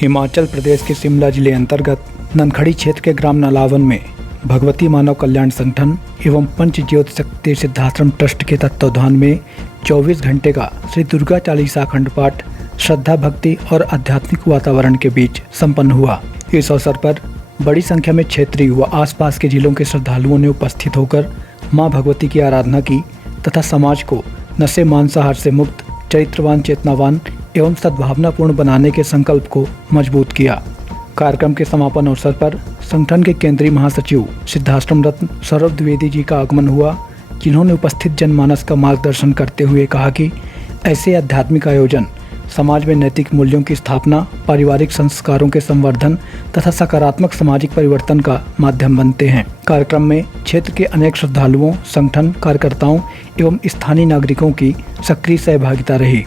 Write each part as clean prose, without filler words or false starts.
हिमाचल प्रदेश के शिमला जिले अंतर्गत ननखड़ी क्षेत्र के ग्राम नालावन में भगवती मानव कल्याण संगठन एवं पंचज्योत शक्ति सिद्धाश्रम ट्रस्ट के तत्वावधान में 24 घंटे का श्री दुर्गा चालीसा अखंड पाठ श्रद्धा भक्ति और आध्यात्मिक वातावरण के बीच संपन्न हुआ। इस अवसर पर बड़ी संख्या में क्षेत्रीय व आसपास के जिलों के श्रद्धालुओं ने उपस्थित होकर मां भगवती की आराधना की तथा समाज को नशे मांसाहार से मुक्त, चरित्रवान, चेतनावान एवं सद्भावनापूर्ण बनाने के संकल्प को मजबूत किया। कार्यक्रम के समापन अवसर पर संगठन के केंद्रीय महासचिव सिद्धाश्रम रत्न सौरभ द्विवेदी जी का आगमन हुआ, जिन्होंने उपस्थित जनमानस का मार्गदर्शन करते हुए कहा कि ऐसे आध्यात्मिक आयोजन समाज में नैतिक मूल्यों की स्थापना, पारिवारिक संस्कारों के संवर्धन तथा सकारात्मक सामाजिक परिवर्तन का माध्यम बनते हैं। कार्यक्रम में क्षेत्र के अनेक श्रद्धालुओं, संगठन कार्यकर्ताओं एवं स्थानीय नागरिकों की सक्रिय सहभागिता रही।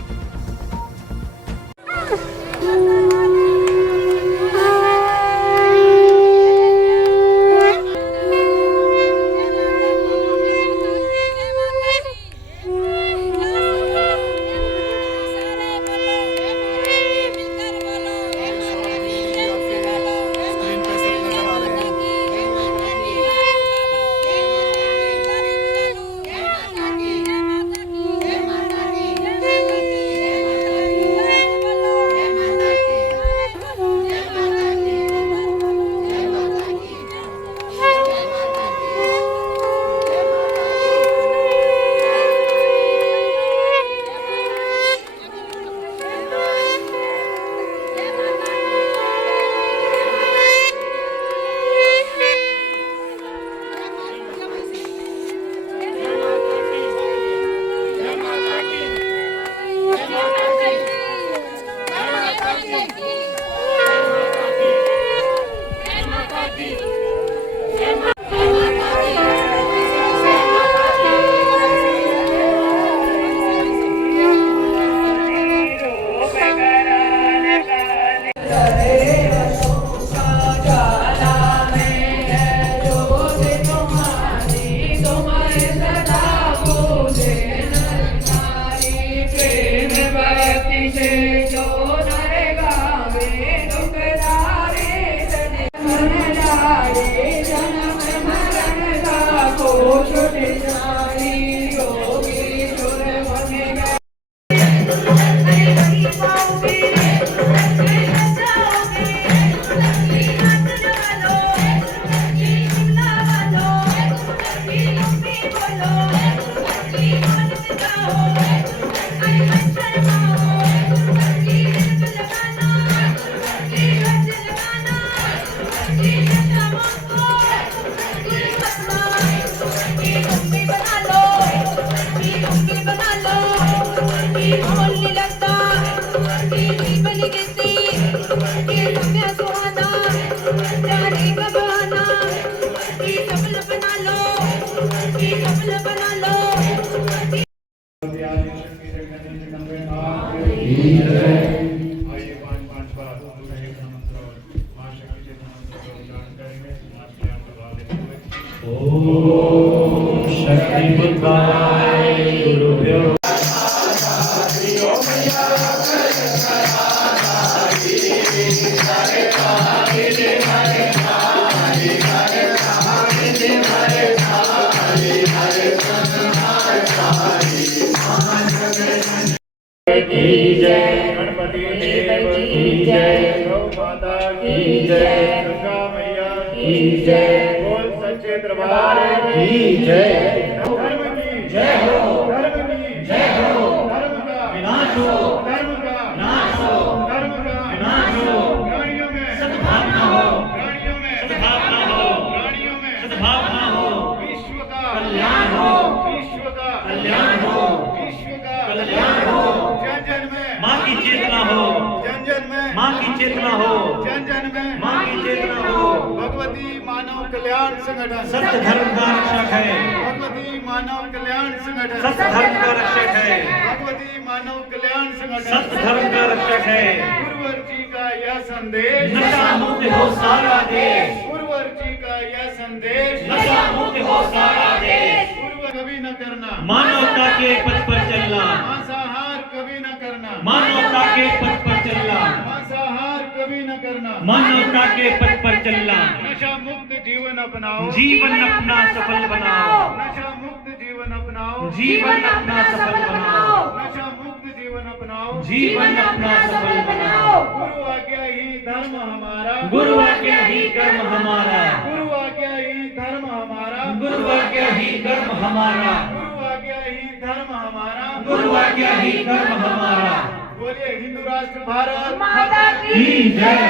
गणपति देव की जय, गौ माता की जय, दुर्गा मैया की जय, बोल सच्चे दरबार की जय। धर्म की जय हो, धर्म की जय हो, धर्म का विनाश हो, धर्म का विनाश हो, धर्म का विनाश हो, प्राणियों में सद्भावना हो, प्राणियों में सद्भावना हो, प्राणियों में सद्भावना हो, विश्व का कल्याण हो, विश्व का कल्याण हो, विश्व का कल्याण हो, जन जन में माँ की चेतना हो, जन जन में माँ की चेतना हो, जन जन में माँ की चेतना हो। भगवती मानव कल्याण संगठन सत्य धर्म का रक्षक है, भगवती मानव कल्याण संगठन सत्य धर्म का रक्षक है, भगवती मानव कल्याण संगठन सत्य धर्म का रक्षक है। गुरुवर जी का यह संदेश, नशा मुक्त हो सारा देश, गुरुवर जी का यह संदेश, नशा मुक्त हो सारा देश। गुरुवर कभी न करना, मानवता के पथ पर चलना, मांसाहार कभी न करना, मानवता के पथ पर चलना, मांसाहार कभी कभी न करना, मानवता के पथ पर चलना, नशा मुक्त जीवन अपनाओ, जीवन अपना सफल बनाओ, नशा मुक्त जीवन अपनाओ, जीवन अपना सफल बनाओ, नशा मुक्त जीवन अपनाओ, जीवन अपना सफल बनाओ। गुरु आज्ञा ही धर्म हमारा, गुरु आज्ञा ही कर्म हमारा, गुरु आज्ञा ही धर्म हमारा, गुरु आज्ञा ही कर्म हमारा, गुरु आज्ञा ही धर्म हमारा, गुरु आज्ञा ही कर्म हमारा। बोलिए हिंदू राष्ट्र भारत माता की जय,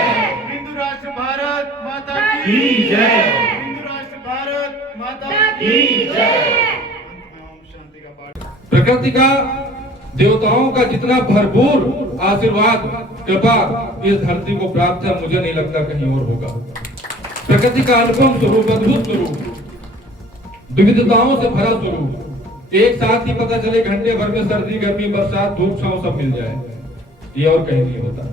हिंदू राष्ट्र भारत माता की जय, हिंदू राष्ट्र भारत माता की जय। ओम शांति का पाठ। प्रकृति का देवताओं का जितना भरपूर आशीर्वाद कृपा इस धरती को प्राप्त है, मुझे नहीं लगता कहीं और होगा। प्रकृति का अनुपम स्वरूप, अद्भुत स्वरूप, विविधताओं से भरा स्वरूप, एक साथ ही पता चले घंटे भर में सर्दी गर्मी बरसात धूप छांव सब मिल जाए, ये और कहीं नहीं होता।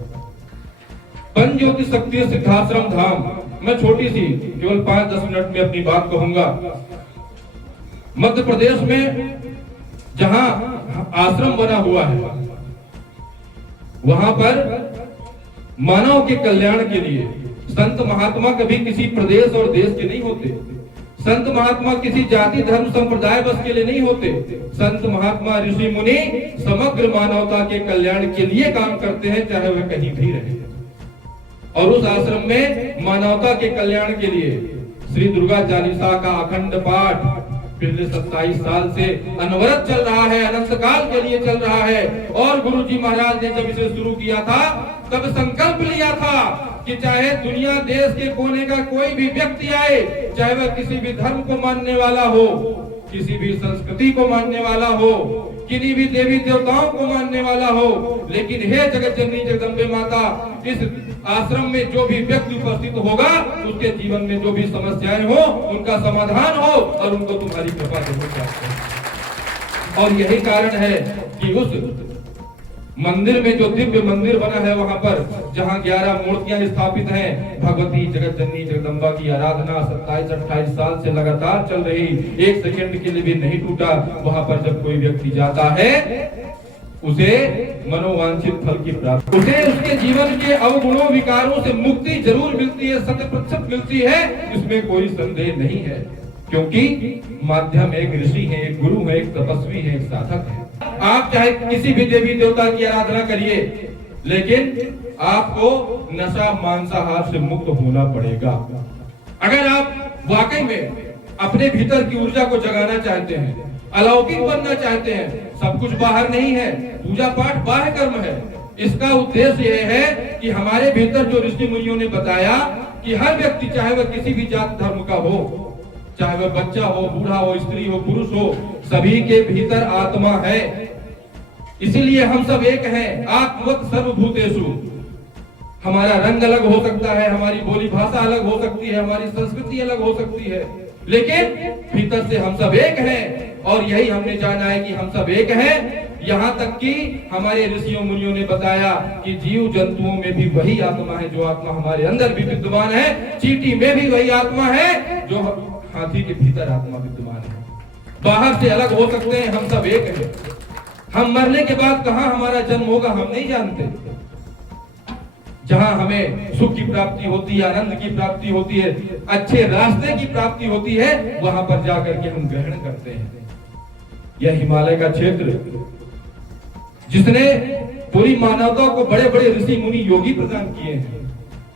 पंच ज्योति शक्ति सिद्धाश्रम धाम, मैं छोटी सी केवल 5-10 मिनट में अपनी बात कहूंगा। मध्य प्रदेश में जहां आश्रम बना हुआ है, वहां पर मानव के कल्याण के लिए संत महात्मा कभी किसी प्रदेश और देश के नहीं होते। संत महात्मा किसी जाति धर्म संप्रदाय बस के लिए नहीं होते। संत महात्मा ऋषि मुनि समग्र मानवता के कल्याण के लिए काम करते हैं, चाहे वह कहीं भी रहे। और उस आश्रम में मानवता के कल्याण के लिए श्री दुर्गा चालीसा का अखंड पाठ पिछले 27 साल से अनवरत चल रहा है, अनंत काल के लिए चल रहा है। और गुरु जी महाराज ने जब इसे शुरू किया था तब संकल्प लिया था कि चाहे दुनिया देश के कोने का कोई भी व्यक्ति आए, चाहे वह किसी भी धर्म को मानने वाला हो, किसी भी संस्कृति को मानने वाला हो, किन्हीं भी देवी देवताओं को मानने वाला हो, लेकिन हे जगत जननी जगदम्बे माता, इस आश्रम में जो भी व्यक्ति उपस्थित होगा उसके जीवन में जो भी समस्याएं हो उनका समाधान हो और उनको तुम्हारी कृपा जरूर प्राप्त हो। और यही कारण है कि उस मंदिर में जो दिव्य मंदिर बना है, वहां पर जहां 11 मूर्तियां स्थापित हैं, भगवती जगत जननी जगदम्बा की आराधना 27-28 साल से लगातार चल रही, एक सेकंड के लिए भी नहीं टूटा। वहां पर जब कोई व्यक्ति जाता है उसे मनोवांछित फल की प्राप्ति, उसे उसके जीवन के अवगुणों विकारों से मुक्ति जरूर मिलती है, 100% मिलती है, इसमें कोई संदेह नहीं है। क्योंकि माध्यम एक ऋषि है, एक गुरु है, एक तपस्वी है, एक साधक है। आप चाहे किसी भी देवी देवता की आराधना करिए, लेकिन आपको नशा मांसाहार से मुक्त होना पड़ेगा। अगर आप वाकई में अपने भीतर की ऊर्जा को जगाना चाहते हैं, अलौकिक बनना चाहते हैं, सब कुछ बाहर नहीं है, पूजा पाठ बाह्य कर्म है। इसका उद्देश्य यह है कि हमारे भीतर जो ऋषि मुनियों ने बताया कि हर व्यक्ति चाहे वह किसी भी जात धर्म का हो, चाहे वह बच्चा हो, बूढ़ा हो, स्त्री हो, पुरुष हो, सभी के भीतर आत्मा है। इसीलिए हम सब एक हैं। आत्मवत् सर्वभूतेषु। हमारा रंग अलग हो सकता है, हमारी बोली भाषा अलग हो सकती है, हमारी संस्कृति अलग हो सकती है, लेकिन भीतर से हम सब एक हैं। और यही हमने जाना है कि हम सब एक हैं। यहाँ तक कि हमारे ऋषियों मुनियों ने बताया कि जीव जंतुओं में भी वही आत्मा है जो आत्मा हमारे अंदर भी विद्यमान है, चींटी में भी वही आत्मा है जो हाथी के भीतर आत्मा विद्यमान है। बाहर से अलग हो सकते हैं, हम सब एक हैं। हम मरने के बाद कहाँ हमारा जन्म होगा हम नहीं जानते। जहां हमें सुख की प्राप्ति होती है, आनंद की प्राप्ति होती है, अच्छे रास्ते की प्राप्ति होती है, वहां पर जाकर के हम ग्रहण करते हैं। यह हिमालय का क्षेत्र जिसने पूरी मानवता को बड़े बड़े ऋषि मुनि योगी प्रदान किए हैं।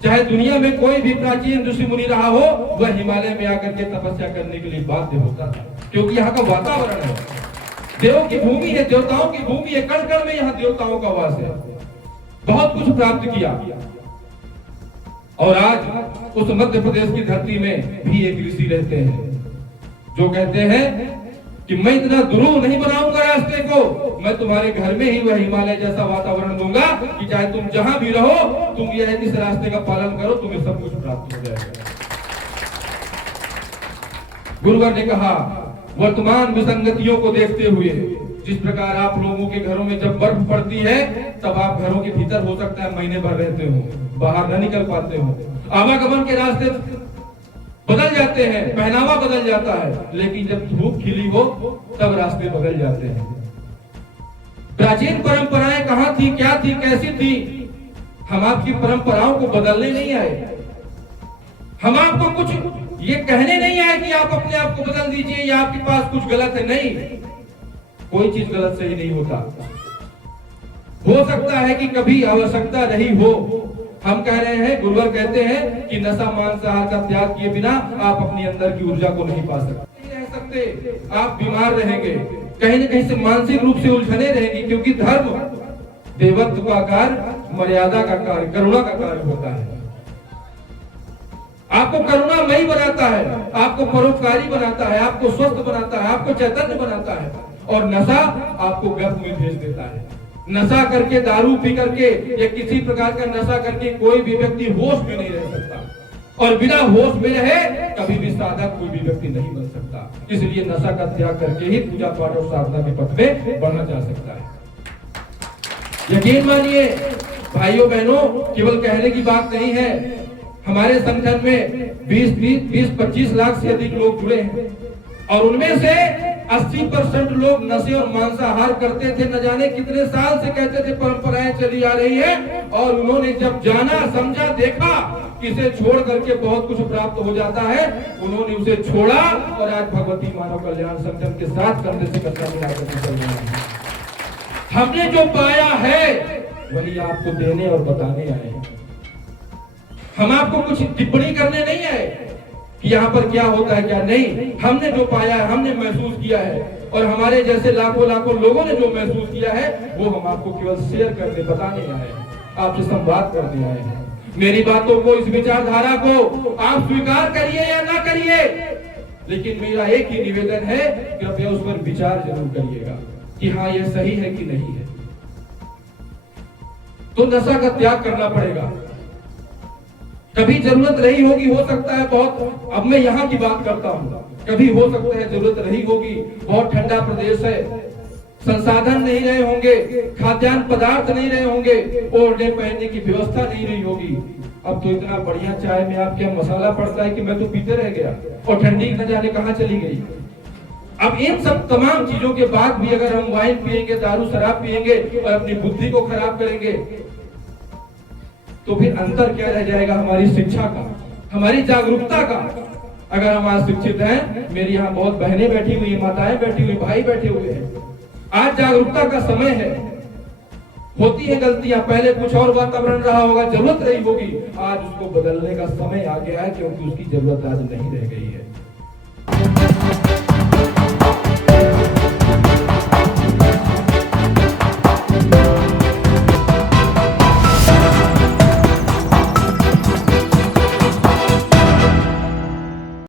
चाहे दुनिया में कोई भी प्राचीन ऋषि मुनि रहा हो, वह हिमालय में आकर के तपस्या करने के लिए बाध्य होता था, क्योंकि यहाँ का वातावरण है, देवों की भूमि है, देवताओं की भूमि है, कण कण में यहाँ देवताओं का वास है। बहुत कुछ प्राप्त किया। और आज उस मध्य प्रदेश की धरती में भी एक ऋषि रहते हैं जो कहते हैं कि मैं इतना दुरूह नहीं बनाऊंगा रास्ते को, मैं तुम्हारे घर में ही वह हिमालय जैसा वातावरण दूंगा कि चाहे तुम जहां भी रहो, तुम यह इस रास्ते का पालन करो, तुम्हें सब कुछ प्राप्त हो जाएगा। गुरुवर ने कहा, वर्तमान विसंगतियों को देखते हुए जिस प्रकार आप लोगों के घरों में जब बर्फ पड़ती है तब आप घरों के भीतर हो सकता है महीने भर रहते हो, बाहर न निकल पाते हो, आवागमन के रास्ते बदल जाते हैं, पहनावा बदल जाता है, लेकिन जब धूप खिली हो तब रास्ते बदल जाते हैं। प्राचीन परंपराएं कहां थी, क्या थी, कैसी थी, हम आपकी परंपराओं को बदलने नहीं आए। हम आपको कुछ ये कहने नहीं आए कि आप अपने आप को बदल दीजिए या आपके पास कुछ गलत है। नहीं, कोई चीज गलत सही नहीं होता। हो सकता है कि कभी आवश्यकता रही हो। हम कह रहे हैं, गुरुवर कहते हैं कि नशा मांसाहार का त्याग किए बिना आप अपनी अंदर की ऊर्जा को नहीं पा सकते, नहीं रह सकते। आप बीमार रहेंगे, कहीं न कहीं से मानसिक रूप से उलझने रहेंगे, क्योंकि धर्म देवत्व का कार्य, मर्यादा का कार्य, करुणा का कार्य होता है। आपको करुणामयी बनाता है, आपको परोपकारी बनाता है, आपको स्वस्थ बनाता है, आपको चैतन्य बनाता है। और नशा आपको गर्भ में भेज देता है। नशा करके, दारू पी करके या किसी प्रकार का नशा करके कोई भी व्यक्ति होश में नहीं रह सकता, और बिना होश में रहे कभी भी साधक कोई भी व्यक्ति नहीं बन सकता। इसलिए नशा का त्याग करके ही पूजा पाठ और साधना के पथ में बढ़ना जा सकता है। यकीन मानिए भाइयों बहनों, केवल कहने की बात नहीं है। हमारे संगठन में 20-25 लाख से अधिक लोग जुड़े हैं, और उनमें से 80% लोग नशे और मांसाहार करते थे। न जाने कितने साल से कहते थे परंपराएं चली आ रही है, और उन्होंने जब जाना, समझा, देखा कि इसे छोड़ करके बहुत कुछ प्राप्त हो जाता है, उन्होंने उसे छोड़ा और आज भगवती मानव कल्याण संगठन के साथ कंधे से कंधा मिलाकर चल रहे हैं। हमने जो पाया है वही आपको देने और बताने आए हैं। हम आपको कुछ टिप्पणी करने नहीं आए कि यहाँ पर क्या होता है क्या नहीं। हमने जो पाया है, हमने महसूस किया है, और हमारे जैसे लाखों लाखों लोगों ने जो महसूस किया है वो हम आपको केवल शेयर करने, बताने आए हैं, आपसे संवाद करने आए हैं। मेरी बातों को, इस विचारधारा को आप स्वीकार करिए या ना करिए, लेकिन मेरा एक ही निवेदन है, कृपया उस पर विचार जरूर करिएगा कि हाँ ये सही है कि नहीं है। तो नशा का त्याग करना पड़ेगा। कभी जरूरत रही होगी, हो सकता है बहुत, अब मैं यहाँ की बात करता हूँ, कभी हो सकता है जरूरत रही होगी, बहुत ठंडा प्रदेश है, संसाधन नहीं रहे होंगे, खाद्यान्न पदार्थ नहीं रहे होंगे, ओढ़ने पहनने की व्यवस्था नहीं रही होगी। अब तो इतना बढ़िया चाय में आपके यहाँ मसाला पड़ता है कि मैं तो पीते रह गया, और ठंडी न जाने कहाँ चली गई। अब इन सब तमाम चीजों के बाद भी अगर हम वाइन पिएंगे, दारू शराब पिएंगे और अपनी बुद्धि को खराब करेंगे, तो फिर अंतर क्या रह जाएगा हमारी शिक्षा का, हमारी जागरूकता का। अगर हम आज शिक्षित हैं, मेरी यहाँ बहुत बहनें बैठी हुई, माताएं बैठी हुई, भाई बैठे हुए हैं, आज जागरूकता का समय है। होती है गलतियां, पहले कुछ और वातावरण रहा होगा, जरूरत रही होगी, आज उसको बदलने का समय आ गया है, क्योंकि उसकी जरूरत आज नहीं रह गई है।